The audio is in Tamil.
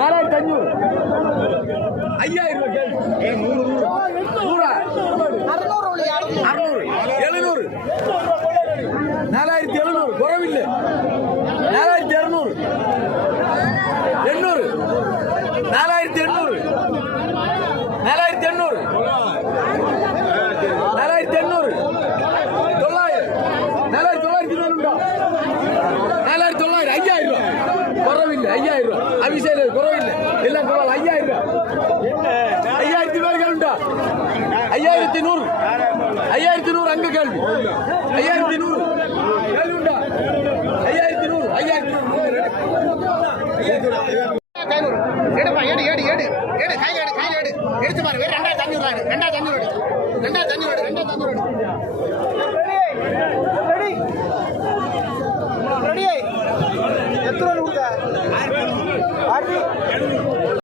4500 5000 ரூபாய் 700 4700 குறவில்லை 4200 800 4800 4800 4800 4900 5000 ரூபாய் குறவில்லை 5000 ரூபாய் அபிஷேக குறவில்லை எல்லாம் குறவல் 5000 ரூபாய் 5000 ரூபாய் கேளுண்டா 5100 5100 அங்க கேள்வி 5100 கேளுண்டா 5100 எடுப்பா எடு எடு எடு எடு கையில எடு எடுத்து பாரு 2500 2500 ரெடி எத்தனை கொடுத்த